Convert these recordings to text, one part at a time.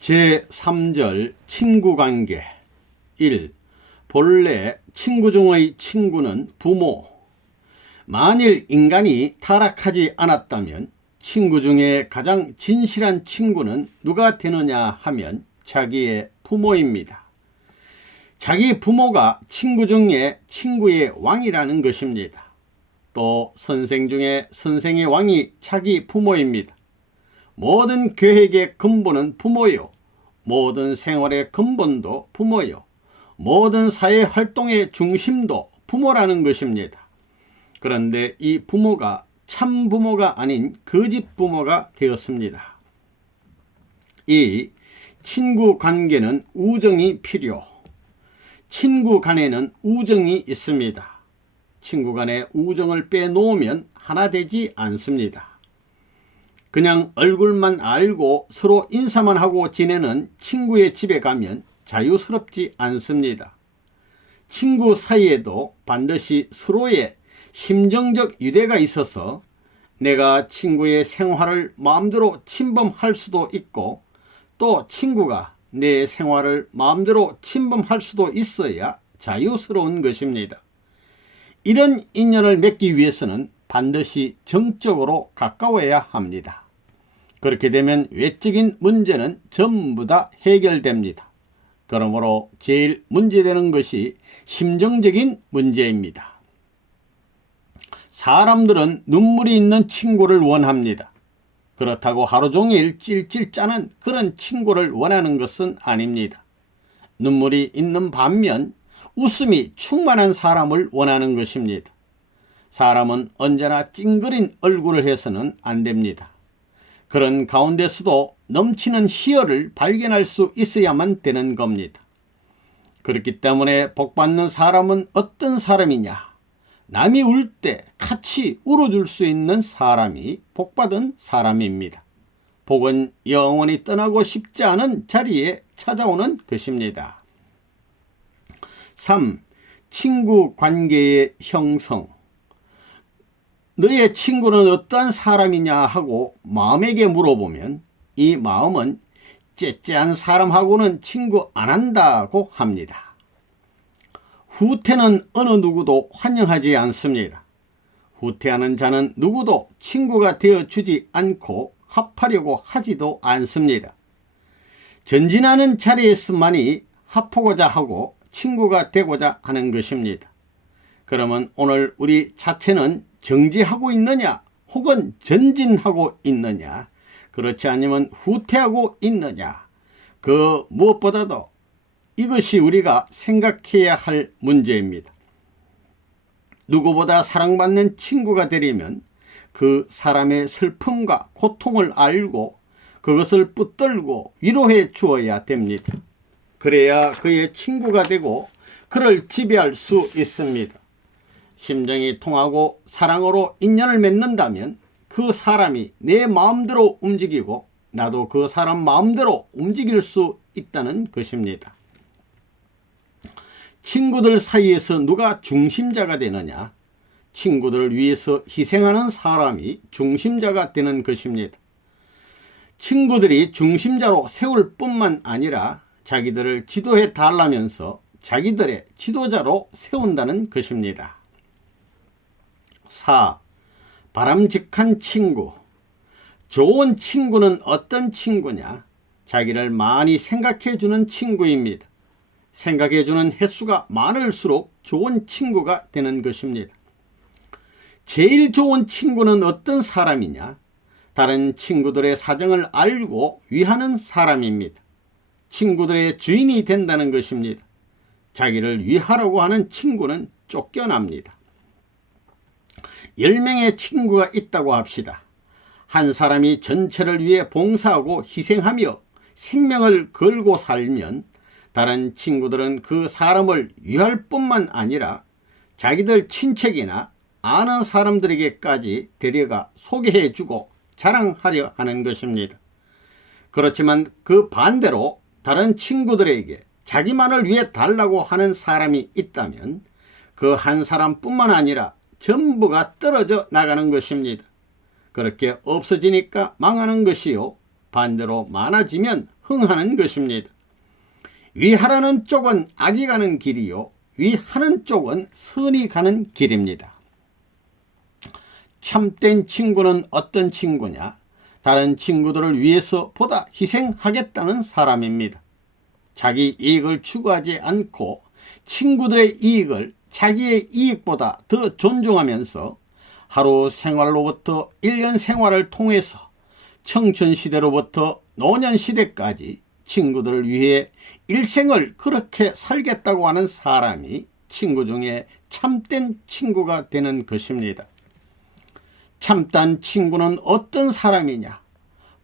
제3절 친구관계 1. 본래 친구 중의 친구는 부모. 만일 인간이 타락하지 않았다면 친구 중에 가장 진실한 친구는 누가 되느냐 하면 자기의 부모입니다. 자기 부모가 친구 중에 친구의 왕이라는 것입니다. 또 선생 중에 선생의 왕이 자기 부모입니다. 모든 계획의 근본은 부모요. 모든 생활의 근본도 부모요. 모든 사회 활동의 중심도 부모라는 것입니다. 그런데 이 부모가 참 부모가 아닌 거짓 부모가 되었습니다. 2. 친구 관계는 우정이 필요. 친구 간에는 우정이 있습니다. 친구 간에 우정을 빼놓으면 하나 되지 않습니다. 그냥 얼굴만 알고 서로 인사만 하고 지내는 친구의 집에 가면 자유스럽지 않습니다. 친구 사이에도 반드시 서로의 심정적 유대가 있어서 내가 친구의 생활을 마음대로 침범할 수도 있고 또 친구가 내 생활을 마음대로 침범할 수도 있어야 자유스러운 것입니다. 이런 인연을 맺기 위해서는 반드시 정적으로 가까워야 합니다. 그렇게 되면 외적인 문제는 전부 다 해결됩니다. 그러므로 제일 문제되는 것이 심정적인 문제입니다. 사람들은 눈물이 있는 친구를 원합니다. 그렇다고 하루 종일 찔찔 짜는 그런 친구를 원하는 것은 아닙니다. 눈물이 있는 반면 웃음이 충만한 사람을 원하는 것입니다. 사람은 언제나 찡그린 얼굴을 해서는 안 됩니다. 그런 가운데서도 넘치는 희열을 발견할 수 있어야만 되는 겁니다. 그렇기 때문에 복받는 사람은 어떤 사람이냐? 남이 울 때 같이 울어줄 수 있는 사람이 복받은 사람입니다. 복은 영원히 떠나고 싶지 않은 자리에 찾아오는 것입니다. 3. 친구 관계의 형성. 너의 친구는 어떠한 사람이냐 하고 마음에게 물어보면 이 마음은 째째한 사람하고는 친구 안 한다고 합니다. 후퇴는 어느 누구도 환영하지 않습니다. 후퇴하는 자는 누구도 친구가 되어주지 않고 합하려고 하지도 않습니다. 전진하는 자리에서만이 합하고자 하고 친구가 되고자 하는 것입니다. 그러면 오늘 우리 자체는 정지하고 있느냐 혹은 전진하고 있느냐, 그렇지 않으면 후퇴하고 있느냐, 그 무엇보다도 이것이 우리가 생각해야 할 문제입니다. 누구보다 사랑받는 친구가 되려면 그 사람의 슬픔과 고통을 알고 그것을 붙들고 위로해 주어야 됩니다. 그래야 그의 친구가 되고 그를 지배할 수 있습니다. 심정이 통하고 사랑으로 인연을 맺는다면 그 사람이 내 마음대로 움직이고 나도 그 사람 마음대로 움직일 수 있다는 것입니다. 친구들 사이에서 누가 중심자가 되느냐? 친구들을 위해서 희생하는 사람이 중심자가 되는 것입니다. 친구들이 중심자로 세울 뿐만 아니라 자기들을 지도해 달라면서 자기들의 지도자로 세운다는 것입니다. 4. 바람직한 친구. 좋은 친구는 어떤 친구냐? 자기를 많이 생각해주는 친구입니다. 생각해주는 횟수가 많을수록 좋은 친구가 되는 것입니다. 제일 좋은 친구는 어떤 사람이냐? 다른 친구들의 사정을 알고 위하는 사람입니다. 친구들의 주인이 된다는 것입니다. 자기를 위하려고 하는 친구는 쫓겨납니다. 10명의 친구가 있다고 합시다. 한 사람이 전체를 위해 봉사하고 희생하며 생명을 걸고 살면 다른 친구들은 그 사람을 위할 뿐만 아니라 자기들 친척이나 아는 사람들에게까지 데려가 소개해주고 자랑하려 하는 것입니다. 그렇지만 그 반대로 다른 친구들에게 자기만을 위해 달라고 하는 사람이 있다면 그 한 사람뿐만 아니라 전부가 떨어져 나가는 것입니다. 그렇게 없어지니까 망하는 것이요, 반대로 많아지면 흥하는 것입니다. 위하라는 쪽은 악이 가는 길이요 위하는 쪽은 선이 가는 길입니다. 참된 친구는 어떤 친구냐? 다른 친구들을 위해서 보다 희생하겠다는 사람입니다. 자기 이익을 추구하지 않고 친구들의 이익을 자기의 이익보다 더 존중하면서 하루 생활로부터 1년 생활을 통해서 청춘시대로부터 노년시대까지 친구들을 위해 일생을 그렇게 살겠다고 하는 사람이 친구 중에 참된 친구가 되는 것입니다. 참된 친구는 어떤 사람이냐?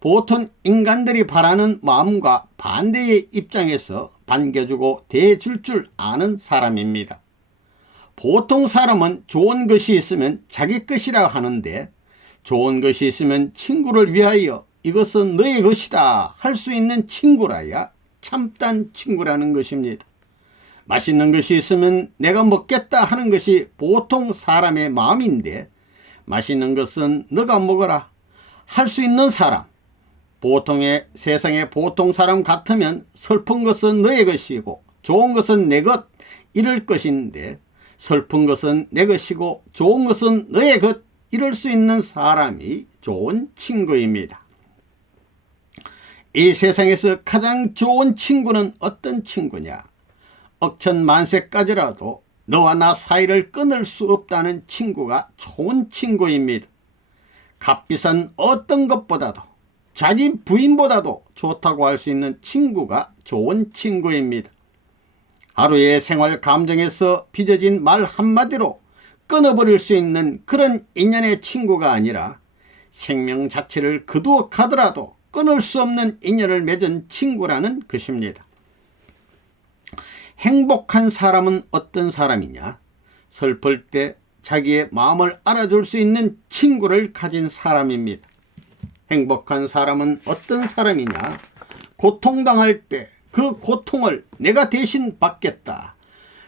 보통 인간들이 바라는 마음과 반대의 입장에서 반겨주고 대해줄 줄 아는 사람입니다. 보통 사람은 좋은 것이 있으면 자기 것이라 하는데 좋은 것이 있으면 친구를 위하여 이것은 너의 것이다 할 수 있는 친구라야 참된 친구라는 것입니다. 맛있는 것이 있으면 내가 먹겠다 하는 것이 보통 사람의 마음인데 맛있는 것은 너가 먹어라 할 수 있는 사람, 보통의 세상의 보통 사람 같으면 슬픈 것은 너의 것이고 좋은 것은 내 것 이럴 것인데 슬픈 것은 내 것이고 좋은 것은 너의 것 이럴 수 있는 사람이 좋은 친구입니다. 이 세상에서 가장 좋은 친구는 어떤 친구냐? 억천만세까지라도 너와 나 사이를 끊을 수 없다는 친구가 좋은 친구입니다. 값비싼 어떤 것보다도 자기 부인보다도 좋다고 할 수 있는 친구가 좋은 친구입니다. 하루의 생활 감정에서 빚어진 말 한마디로 끊어버릴 수 있는 그런 인연의 친구가 아니라 생명 자체를 거두어 가더라도 끊을 수 없는 인연을 맺은 친구라는 것입니다. 행복한 사람은 어떤 사람이냐? 슬플 때 자기의 마음을 알아줄 수 있는 친구를 가진 사람입니다. 행복한 사람은 어떤 사람이냐? 고통당할 때 그 고통을 내가 대신 받겠다.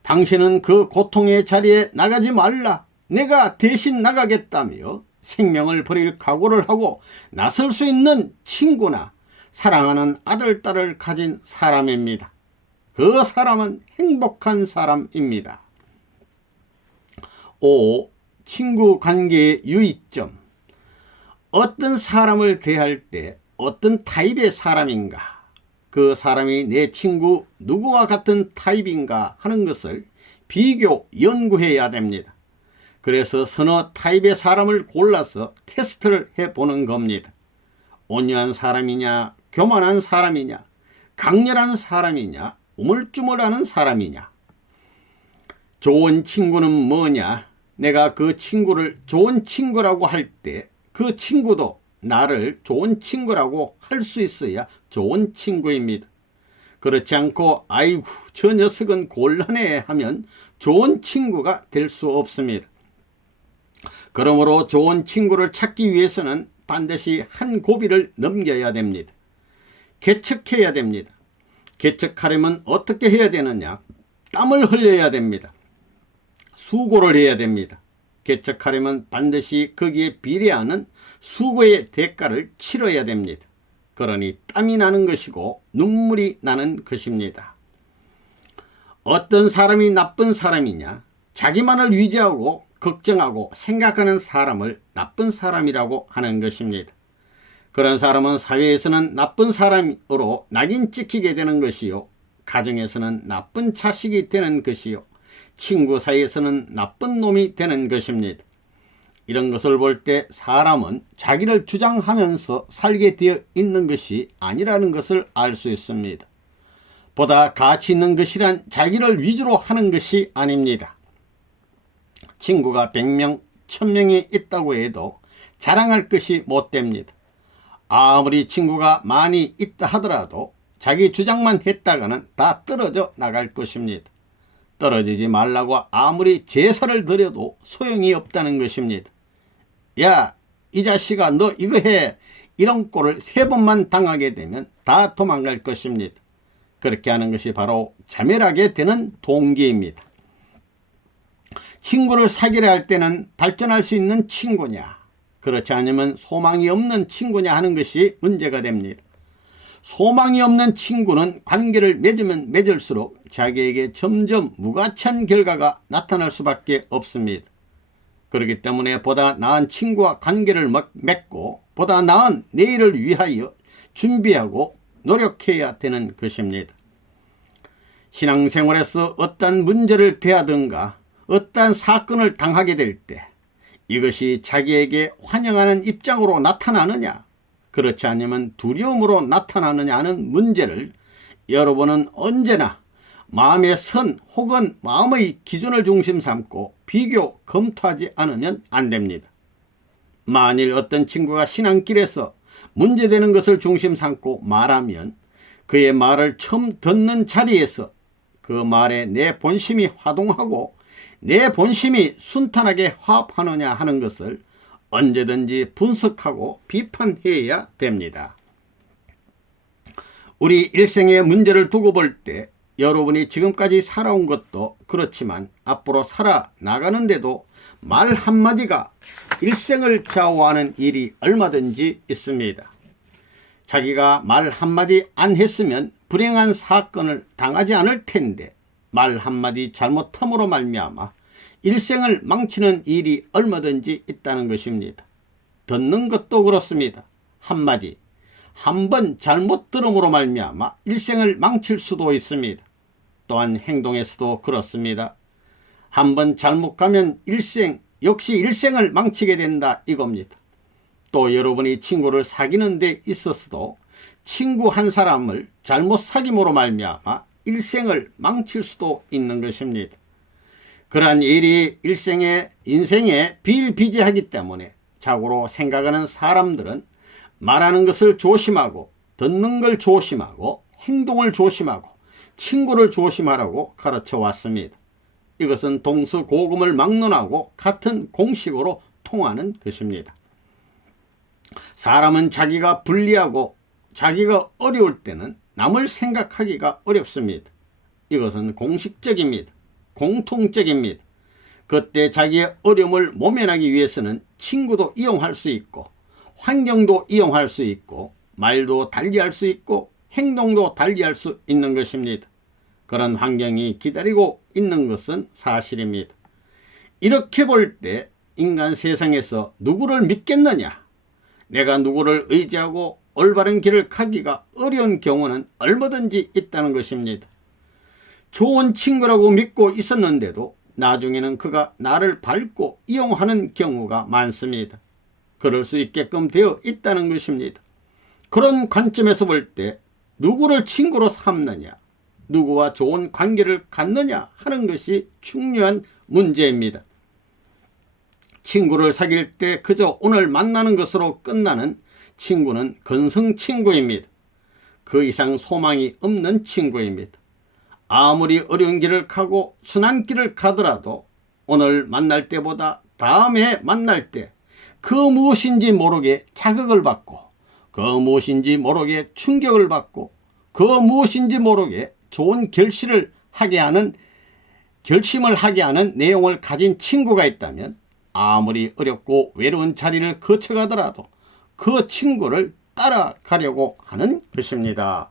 당신은 그 고통의 자리에 나가지 말라. 내가 대신 나가겠다며 생명을 버릴 각오를 하고 나설 수 있는 친구나 사랑하는 아들, 딸을 가진 사람입니다. 그 사람은 행복한 사람입니다. 5. 친구 관계의 유의점. 어떤 사람을 대할 때 어떤 타입의 사람인가? 그 사람이 내 친구 누구와 같은 타입인가 하는 것을 비교 연구해야 됩니다. 그래서 서너 타입의 사람을 골라서 테스트를 해보는 겁니다. 온유한 사람이냐, 교만한 사람이냐, 강렬한 사람이냐, 우물쭈물하는 사람이냐. 좋은 친구는 뭐냐? 내가 그 친구를 좋은 친구라고 할 때 그 친구도 나를 좋은 친구라고 할 수 있어야 좋은 친구입니다. 그렇지 않고 아이고 저 녀석은 곤란해 하면 좋은 친구가 될 수 없습니다. 그러므로 좋은 친구를 찾기 위해서는 반드시 한 고비를 넘겨야 됩니다. 개척해야 됩니다. 개척하려면 어떻게 해야 되느냐? 땀을 흘려야 됩니다. 수고를 해야 됩니다. 개척하려면 반드시 거기에 비례하는 수고의 대가를 치러야 됩니다. 그러니 땀이 나는 것이고 눈물이 나는 것입니다. 어떤 사람이 나쁜 사람이냐? 자기만을 위지하고 걱정하고 생각하는 사람을 나쁜 사람이라고 하는 것입니다. 그런 사람은 사회에서는 나쁜 사람으로 낙인 찍히게 되는 것이요, 가정에서는 나쁜 자식이 되는 것이요, 친구 사이에서는 나쁜 놈이 되는 것입니다. 이런 것을 볼 때 사람은 자기를 주장하면서 살게 되어 있는 것이 아니라는 것을 알 수 있습니다. 보다 가치 있는 것이란 자기를 위주로 하는 것이 아닙니다. 친구가 100명, 1000명이 있다고 해도 자랑할 것이 못 됩니다. 아무리 친구가 많이 있다 하더라도 자기 주장만 했다가는 다 떨어져 나갈 것입니다. 떨어지지 말라고 아무리 제사를 드려도 소용이 없다는 것입니다. 야, 이 자식아 너 이거 해. 이런 꼴을 3번만 당하게 되면 다 도망갈 것입니다. 그렇게 하는 것이 바로 자멸하게 되는 동기입니다. 친구를 사귀려 할 때는 발전할 수 있는 친구냐, 그렇지 않으면 소망이 없는 친구냐 하는 것이 문제가 됩니다. 소망이 없는 친구는 관계를 맺으면 맺을수록 자기에게 점점 무가치한 결과가 나타날 수밖에 없습니다. 그렇기 때문에 보다 나은 친구와 관계를 맺고 보다 나은 내일을 위하여 준비하고 노력해야 되는 것입니다. 신앙생활에서 어떤 문제를 대하든가 어떤 사건을 당하게 될 때 이것이 자기에게 환영하는 입장으로 나타나느냐, 그렇지 않으면 두려움으로 나타나느냐 하는 문제를 여러분은 언제나 마음의 선 혹은 마음의 기준을 중심 삼고 비교 검토하지 않으면 안 됩니다. 만일 어떤 친구가 신앙길에서 문제되는 것을 중심 삼고 말하면 그의 말을 처음 듣는 자리에서 그 말에 내 본심이 화동하고 내 본심이 순탄하게 화합하느냐 하는 것을 언제든지 분석하고 비판해야 됩니다. 우리 일생의 문제를 두고 볼 때 여러분이 지금까지 살아온 것도 그렇지만 앞으로 살아나가는데도 말 한마디가 일생을 좌우하는 일이 얼마든지 있습니다. 자기가 말 한마디 안 했으면 불행한 사건을 당하지 않을 텐데 말 한마디 잘못함으로 말미암아 일생을 망치는 일이 얼마든지 있다는 것입니다. 듣는 것도 그렇습니다. 한마디, 한 번 잘못 들음으로 말미암아 일생을 망칠 수도 있습니다. 또한 행동에서도 그렇습니다. 한 번 잘못 가면 역시 일생을 망치게 된다 이겁니다. 또 여러분이 친구를 사귀는 데 있어서도 친구 한 사람을 잘못 사귐으로 말미암아 일생을 망칠 수도 있는 것입니다. 그러한 일이 인생에 비일비재하기 때문에 자고로 생각하는 사람들은 말하는 것을 조심하고 듣는 걸 조심하고 행동을 조심하고 친구를 조심하라고 가르쳐 왔습니다. 이것은 동서고금을 막론하고 같은 공식으로 통하는 것입니다. 사람은 자기가 불리하고 자기가 어려울 때는 남을 생각하기가 어렵습니다. 이것은 공식적입니다. 공통적입니다. 그때 자기의 어려움을 모면하기 위해서는 친구도 이용할 수 있고 환경도 이용할 수 있고 말도 달리할 수 있고 행동도 달리할 수 있는 것입니다. 그런 환경이 기다리고 있는 것은 사실입니다. 이렇게 볼 때 인간 세상에서 누구를 믿겠느냐, 내가 누구를 의지하고 올바른 길을 가기가 어려운 경우는 얼마든지 있다는 것입니다. 좋은 친구라고 믿고 있었는데도 나중에는 그가 나를 밟고 이용하는 경우가 많습니다. 그럴 수 있게끔 되어 있다는 것입니다. 그런 관점에서 볼 때 누구를 친구로 삼느냐, 누구와 좋은 관계를 갖느냐 하는 것이 중요한 문제입니다. 친구를 사귈 때 그저 오늘 만나는 것으로 끝나는 친구는 건성친구입니다. 그 이상 소망이 없는 친구입니다. 아무리 어려운 길을 가고 순한 길을 가더라도 오늘 만날 때보다 다음에 만날 때 그 무엇인지 모르게 자극을 받고 그 무엇인지 모르게 충격을 받고 그 무엇인지 모르게 좋은 결심을 하게 하는 내용을 가진 친구가 있다면 아무리 어렵고 외로운 자리를 거쳐가더라도 그 친구를 따라가려고 하는 것입니다.